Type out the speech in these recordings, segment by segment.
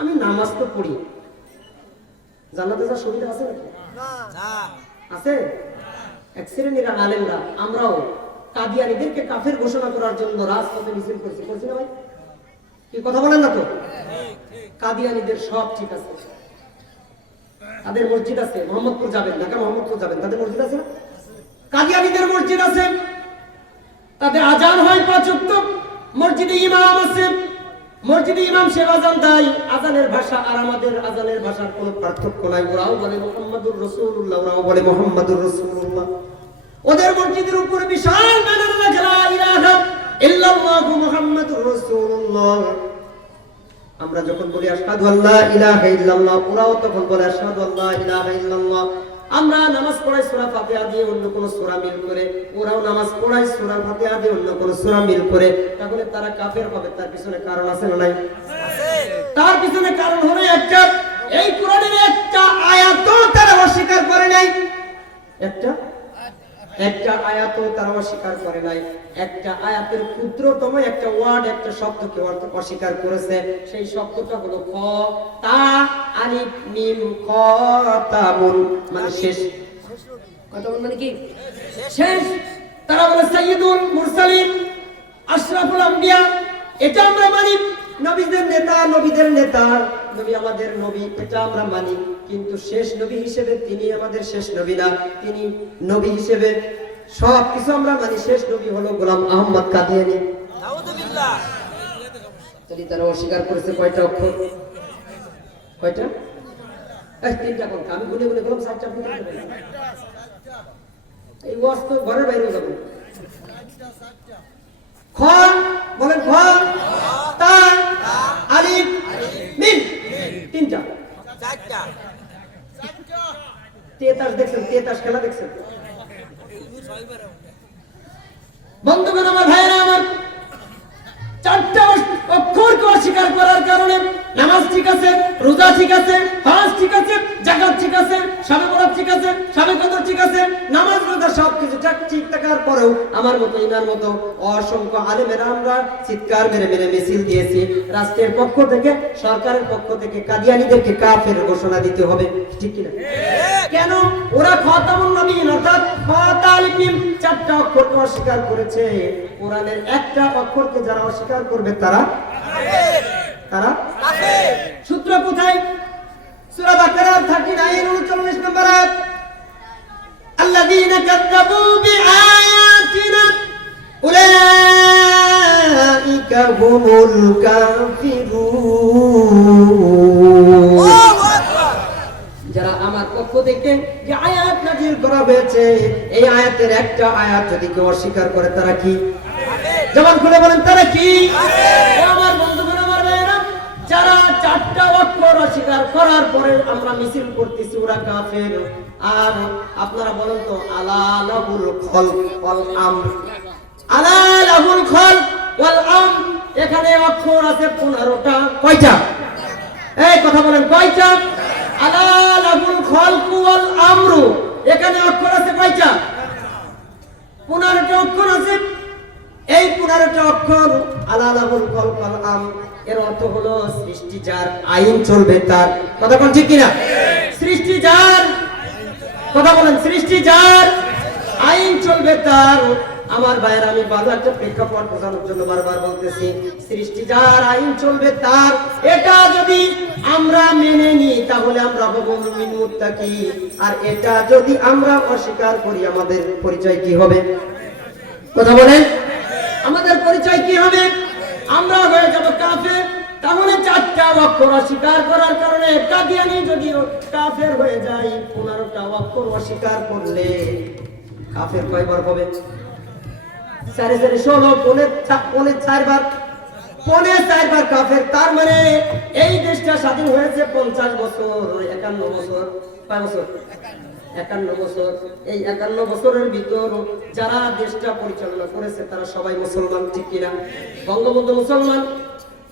আমি নামাজ তো পড়ি। জান্নাতে যাওয়ার সুবিধা আছে নাকি? আছে? এক শ্রেণির আলেমরা আমরাও কাদিয়ানিদেরকে কাফের ঘোষণা করার জন্য রাজপথে মিছিল করছি। করছি না ভাই? কি কথা বলেন না তো? কাদিয়ানিদের সব ঠিক আছে। তাদের মসজিদ আছে মোহাম্মদপুর যাবেন ঢাকা মোহাম্মদপুর যাবেন। তাদের মসজিদ আছে না? কাদিয়ানিদের মসজিদ আছে। তাদের আজান হয় পাঁচ মসজিদে ইমাম আছে। মসজিদে ইমাম সে আজান দেয় আজানের ভাষা আর আমাদের আজানের ভাষার কোনো পার্থক্য নাই। ওরাও বলে মোহাম্মদুর রসুল্লাহ ওরাও বলে মোহাম্মদুর রসুল্লাহ ওদের মসজিদের উপরে বিশাল ব্যানার লাগা লা ইলাহা ইল্লাল্লাহু মুহাম্মাদুর রাসূলুল্লাহ। আমরা যখন বলি আশহাদু আল্লাহ ইলাহা ইল্লাল্লাহ, ওরাও তখন বলে আশহাদু আল্লাহ ইলাহা ইল্লাল্লাহ। আমরা নামাজ পড়াই সোরা ফাতেহা দিয়ে অন্য কোন সোরা মিল করে, ওরাও নামাজ পড়াই সোরা ফাতেহা দিয়ে অন্য কোন সোরা মিল করে, তাহলে তারা কাফের হবে, তার পিছনে কারণ আছে না নাই? তার পিছনে কারণ হলো একটা, এই কোরআনের একটা আয়াত তারা অস্বীকার করে নাই। একটা? একটা আয়াতও তারা অস্বীকার করে নাই। একটা আয়াতের ক্ষুদ্রতম একটা ওয়ার্ড, একটা শব্দকে অস্বীকার করেছে। সেই শব্দটা হলো খ তা, আলিফ, মিম খ তামুন মানে শেষ। কথা মানে কি? শেষ। তারা বলে সাইয়্যিদুল মুরসালিন, আশরাফুল আম্বিয়া, এটা আমরা মানি। নবীদের নেতা নবীদের নেতা। নবী আমাদের নবী, এটা আমরা মানি। কিন্তু শেষ নবী হিসেবে তিনি আমাদের শেষ নবী না। তিনি নবী হিসেবে সব কিছু আমরা মানি। শেষ নবী হলো গোলাম আহম্মদ কাদিয়ানি। তারা অস্বীকার করেছে কয়টা অক্ষর? কয়টা? তিনটা কোন? আমি বললেন? এই ওয়াজ ঘরের বাইরে যাবে। বলেন আলিফ, মিম। তিনটা। তেতাস দেখছেন তেতাস খেলা দেখছেন? বন্ধুগণ আমার ভাইয়েরা আমার চারটা অক্ষরকে অস্বীকার করার কারণে নামাজ ঠিক আছে, রোজা ঠিক আছে, হজ ঠিক আছে, জাকাত ঠিক আছে সাবে বরাত ঠিক আছে সাবে কদর ঠিক আছে, নামাজ, রোজা সব কিছু ঠিক থাকার পরেও আমার মতো ইনার মতো অসংখ্য আলেমেরা আমরা চিৎকার মেরে মেরে মিছিল দিয়েছি। রাষ্ট্রের পক্ষ থেকে, সরকারের পক্ষ থেকে কাদিয়ানিদেরকে কাফের ঘোষণা দিতে হবে। ঠিক কিনা? কেন? ওরা খতামুন নবীন, অর্থাৎ খতালিম চারটা অক্ষরকে অস্বীকার করেছে। কোরআনের একটা অক্ষরকে যারা অস্বীকার করবে তারা তারা সূত্র কোথায় সূরা বাকারা 39 39 নম্বর আয়াত الذين كذبوا بآياتنا أولئك هم الكافرون যারা আমার পক্ষ থেকে যে আয়াত নাজিল করা হয়েছে এই আয়াতের একটা আয়াত যদি কেউ অস্বীকার করে তারা কি জবান খুলে বলেন তারা কি ও আমার বন্ধুগণ আমার ভাইয়েরা যারা চারটা অক্ষর অস্বীকার করার পরে আমরা মিছিল করতেছি, ওরা কাফের। আর আপনারা বলেন তো আলা লাহুল খলক ওয়াল আমর। আলা লাহুল খলক ওয়াল আমর, এখানে অক্ষর আছে 15টা কয়টা? এই কথা বলেন, কয়টা? আলা লাহুল খলকু ওয়াল আমরু, এখানে অক্ষর আছে কয়টা? পনেরোটা অক্ষর আছে। এই পনেরোটা অক্ষর আলা লাহুল খলকু ওয়াল আম এর অর্থ হলো সৃষ্টি যার আইন চলবে তার কথা কোন ঠিক কিনা? সৃষ্টি যার, কথা বলেন, সৃষ্টি যার আইন চলবে তার। আমার ভাইয়ের আমি একটা প্রেক্ষাপট বোঝানোর জন্য বারবার বলতেছি, সৃষ্টি যার আইন চলবে তার। এটা যদি আমরা মেনে নিই, তাহলে আমরা হব মুমিন মুত্তাকি। আর এটা যদি আমরা অস্বীকার করি, আমাদের পরিচয় কি হবে? কথা বলেন। আমাদের পরিচয় কি হবে আমরা হয়ে যাব কাফের তাহলে চারটা অক্ষর অস্বীকার করার কারণে কাদিয়ানি কাফের হয়ে যায় পনেরোটা অক্ষর অস্বীকার করলে কাফের কয়বার হবে? ষোলো, পনে পনে চারবার পনে চারবার কাফের। তার মানে এই দেশটা স্বাধীন হয়েছে পঞ্চাশ বছর, একান্ন বছর, কয় বছর? একান্ন বছর। এই একান্ন বছরের ভিতর যারা দেশটা পরিচালনা করেছে, তারা সবাই মুসলমান, ঠিক কিনা? বঙ্গবন্ধু মুসলমান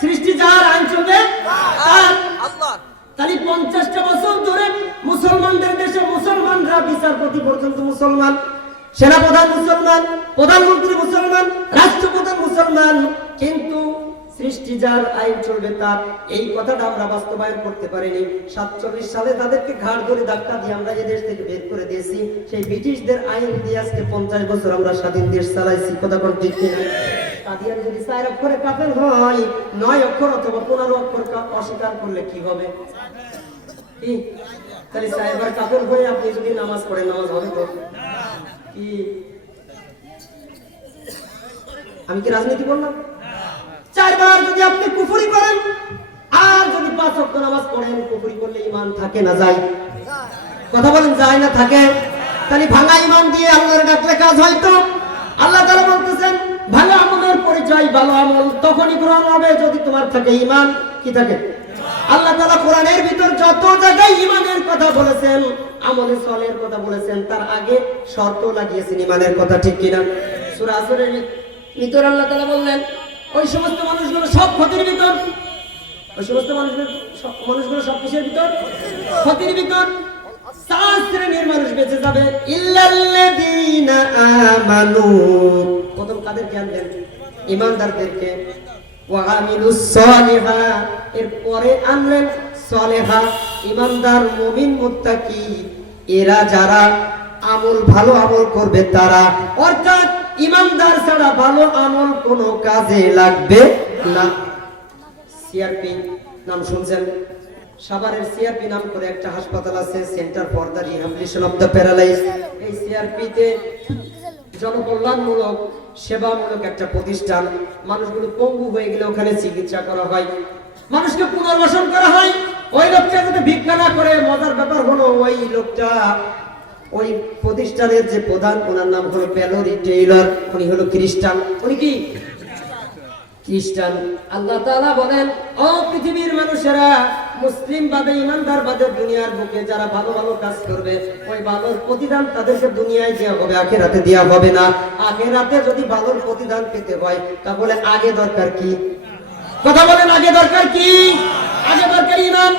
সৃষ্টি যার আইন চলবে তার। তাহলে পঞ্চাশটা বছর ধরে মুসলমানদের দেশে মুসলমানরা বিচারপতি পর্যন্ত মুসলমান সেনাপ্রধান মুসলমান প্রধানমন্ত্রী মুসলমান রাষ্ট্রপ্রধান মুসলমান। কিন্তু সৃষ্টি যার আইন চলবে তার। এই কথাটা আমরা বাস্তবায়ন করতে পারিনি। সাতচল্লিশ সালে তাদেরকে ঘাড় ধরে ধাক্কা দিয়ে আমরা এই দেশ থেকে বের করে দিয়েছি সেই ব্রিটিশদের আইন দিয়ে আজকে পঞ্চাশ বছর আমরা স্বাধীন দেশ চালাইছি। কথা ঠিক কিনা? কাদিয়ান যদি চার অক্ষরে কাফের হয়, নয় অক্ষর অথবা পনেরো অক্ষর অস্বীকার করলে কি হবে? কি? তাহলে কাপড় হয়ে আপনি যদি নামাজ পড়েন, নামাজ হবে তো? কি? আমি কি রাজনীতি চারবার যদি আপনি কুফরি করেন, আর যদি পাঁচ ওয়াক্ত নামাজ পড়েন, কুফরি করলে ইমান থাকে না, যায়। কথা বলেন, যায় না, থাকে? তাহলে ভাঙা ইমান দিয়ে আল্লাহর ডাকলে কাজ হয়তো আল্লাহ তাআলা বলতেছেন ভালো আমলের পরিচয়, ভালো আমল তখনই গ্রহণ হবে যদি তোমার থাকে ইমান কি থাকে? আল্লাহ তাআলা কোরআনের ভিতর যত জায়গায় ইমানের কথা বলেছেন, আমলে সলের কথা বলেছেন, তার আগে শর্ত লাগিয়েছেন ইমানের কথা, ঠিক কিনা? সূরা আসরের ভিতর আল্লাহ তাআলা বললেন, ওই সমস্ত মানুষগুলো সব ক্ষতির ভিতর। ওই সমস্ত মানুষগুলো মানুষগুলো সব কিসের ভিতর? ক্ষতির ভিতর। চার শ্রেণির মানুষ বেঁচে যাবে। ইল্লাল্লাযীনা আমানু প্রথম কাদের জ্ঞান দেন? ইমানদারদেরকে। এরপরে আনলেন সালেহা। ইমানদার মুমিন মুত্তাকি। এরা যারা আমল ভালো আমল করবে তারা, অর্থাৎ ইমানদার ছাড়া ভালো আমল কোনো কাজে লাগবে না। সিআরপি নাম শুনছেন? সাভারের সিআরপি নাম করে একটা হাসপাতাল আছে, centre for the rehabilitation of the paralyse. এই সিআরপিতে জনকল্যাণমূলক, সেবামূলক একটা প্রতিষ্ঠান। মানুষগুলো পঙ্গু হয়ে গেলে ওখানে চিকিৎসা করা হয়। মানুষকে পুনর্বাসন করা হয়। ওই লোকটা যদি ভিক্ষা না করে, মজার ব্যাপার হলো ওই লোকটা, ওই প্রতিষ্ঠানের যে প্রধান, ওনার নাম হলো প্যালোরি টেইলর। উনি হলো খ্রিস্টান। উনি কি খ্রিস্টান। আল্লাহ তাআলা বলেন ও পৃথিবীর মানুষেরা, মুসলিম বাদে ইমানদার বাদে দুনিয়ার বুকে যারা ভালো ভালো কাজ করবে, ওই ভালোর প্রতিদান তাদেরকে দুনিয়ায় দেওয়া হবে, আখেরাতে দেওয়া হবে না। আখেরাতে যদি ভালোর প্রতিদান পেতে হয়, তাহলে আগে দরকার কি? কথা বলেন, আগে দরকার কি? আগে দরকার ইমান।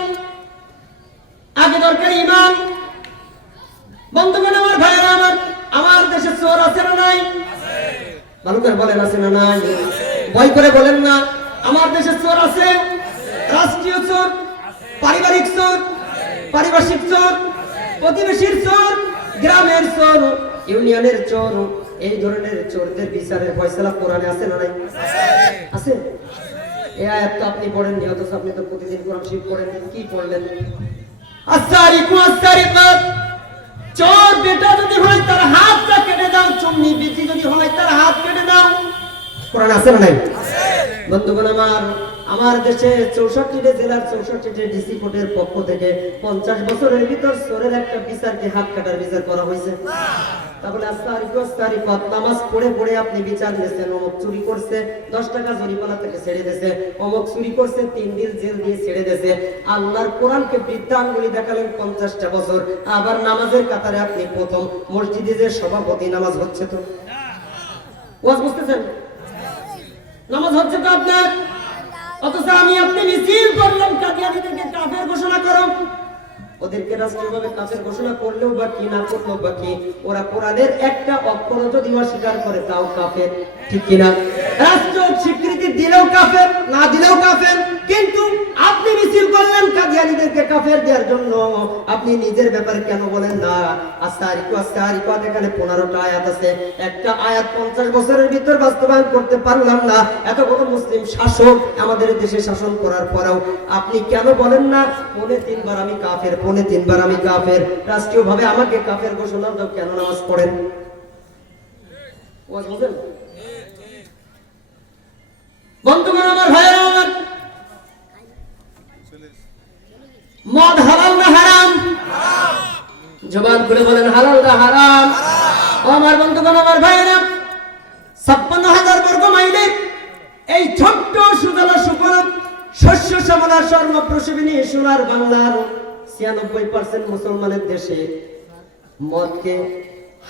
আগে দরকার ইমান। বন্ধুগণ আমার ভাইয়েরা, আমার আমার দেশে চোর আছে না নাই? ভালো করে বলেন, আছে না নাই? ভয় করে বলেন না। আমার দেশে চোর আছে, রাষ্ট্রীয় চোর, পারিবারিক চোর পারিভাষিক চোর, প্রতিবেশীর চোর, গ্রামের চোর, ইউনিয়নের চোর, এই ধরনের চোরদের বিচারের ফয়সালা কোরআনে আছে না নাই? আছে। এই আয়াত তো আপনি পড়েন নি, অথচ আপনি তো প্রতিদিন কোরআন শরীফ পড়েন কি পড়লেন? আসারিকু আসারিকাত চোর বেটা যদি হয়, তার হাতটা কেটে দাও চুন্নি বিচি যদি হয়, তার হাত কেটে দাও। কোরআন আছে না নাই? বন্ধুগণ, আমার আমার দেশে চৌষট্টিটা জেলার চৌষট্টিটা ডিসি কোর্টের পক্ষ থেকে পঞ্চাশ বছরের ভিতর চোরের একটা বিচারকে হাত কাটার বিচার করা হয়েছে। তাহলে আস্তারিক আস্তারিক নামাজ পড়ে পড়ে আপনি বিচার দিয়েছেন, অমুক চুরি করছে, দশ টাকা জরিমানা থেকে ছেড়ে দিয়েছে, অমুক চুরি করছে, তিন দিন জেল দিয়ে ছেড়ে দিয়েছে। আল্লাহর কোরআনকে বৃদ্ধাঙ্গুলি দেখালেন পঞ্চাশটা বছর, আবার নামাজের কাতারে আপনি প্রথম মসজিদে যে সভাপতি নামাজ হচ্ছে তো। ওয়াজ বুঝতেছেন? নামাজ হচ্ছে তো আপনার? অথচ আমি আপনি মিছিল করলাম কাদিয়ানিদেরকে কাফের ঘোষণা করো। ওদেরকে রাষ্ট্রীয়ভাবে কাফের ঘোষণা করলেও বা কি না করলেও বা কি ওরা কোরআনের একটা অক্ষর যদি অস্বীকার করে, তাও কাফের, ঠিক কিনা? রাষ্ট্র দিলেও কাফের, না দিলেও কাফের। কিন্তু আপনি মিছিল করলেন কাদিয়ানিদেরকে কাফের দেওয়ার জন্য। আপনি নিজের ব্যাপারে কেন বলেন না? আস্তারিকু আস্তারিকু এখানে পনেরোটা আয়াত আছে। একটা আয়াত পঞ্চাশ বছরের ভিতর বাস্তবায়ন করতে পারলাম না। এত বড় মুসলিম শাসক আমাদের দেশে শাসন করার পরেও আপনি কেন বলেন না? পনে তিনবার আমি কাফের, পনে তিনবার আমি কাফের। রাষ্ট্রীয় ভাবে আমাকে কাফের ঘোষণা কেন নামাজ পড়েন? বুঝেন? বন্ধুগণ আমার আমার। মদ হালাল না হারাম? জবান করে বলেন, হালাল না হারাম? আমার বন্ধুগণ, আমার ছাপ্পান্ন হাজার বর্গ মাইলের এই ছোট্ট সুফল শস্য শ্যামলা স্বর্ণ প্রসবিনী সোনার বাংলার ছিয়ানব্বই পার্সেন্ট মুসলমানের দেশে মদকে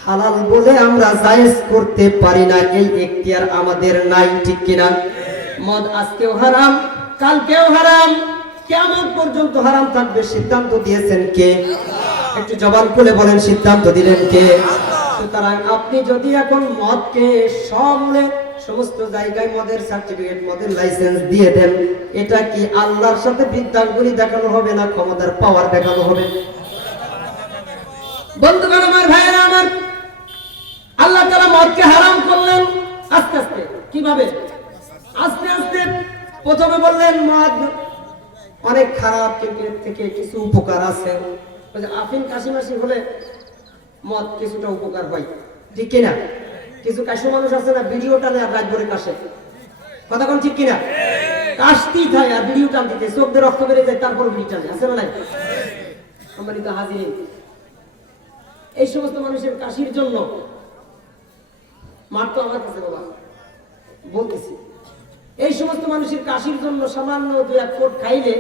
হালাল বলে আমরা জায়েজ করতে পারি না, এই এখতিয়ার আমাদের নাই, ঠিক কিনা? মদ আজকেও হারাম, কালকেও হারাম, কেমন পর্যন্ত হারাম থাকবে সিদ্ধান্ত দিয়েছেন কে? একটু জবান খুলে বলেন, সিদ্ধান্ত দিলেন কে? সুতরাং আপনি যদি এখন মদকে সমূলে সমস্ত জায়গায় মদের সার্টিফিকেট মদের লাইসেন্স দিয়ে দেন, এটা কি আল্লাহর সাথে বিদ্যাঙ্গুলি দেখানো হবে না ক্ষমতার পাওয়ার দেখানো হবে? বন্ধুগণ আমার ভাইয়েরা আমার, আল্লাহ তারা মদকে হারাম করলেন। আস্তে আস্তে, কীভাবে? বললেন মদ, অনেক খারাপ, কিন্তু এর থেকে কিছু উপকার আছে। আফিন কাশিমাসি হলে মদ কিছুটা উপকার হয়। ঠিক কিনা? কিছু কাশু মানুষ আছে না, ভিডিও টানে আর রাত কাশে। কথা কোন ঠিক কিনা? কাশতেই থাকে আর ভিডিও টান দিতে, চোখ দিয়ে রক্ত বেড়ে যায় তারপর ভিডিও টানে, আছে না নাই? সম্মানিত হাজির এই সমস্ত মানুষের কাশির জন্য মার তো আমার কাছে বাবা, বলতেছি। এই সমস্ত মানুষের কাশির জন্য সামান্য দু এক কোট খাইলে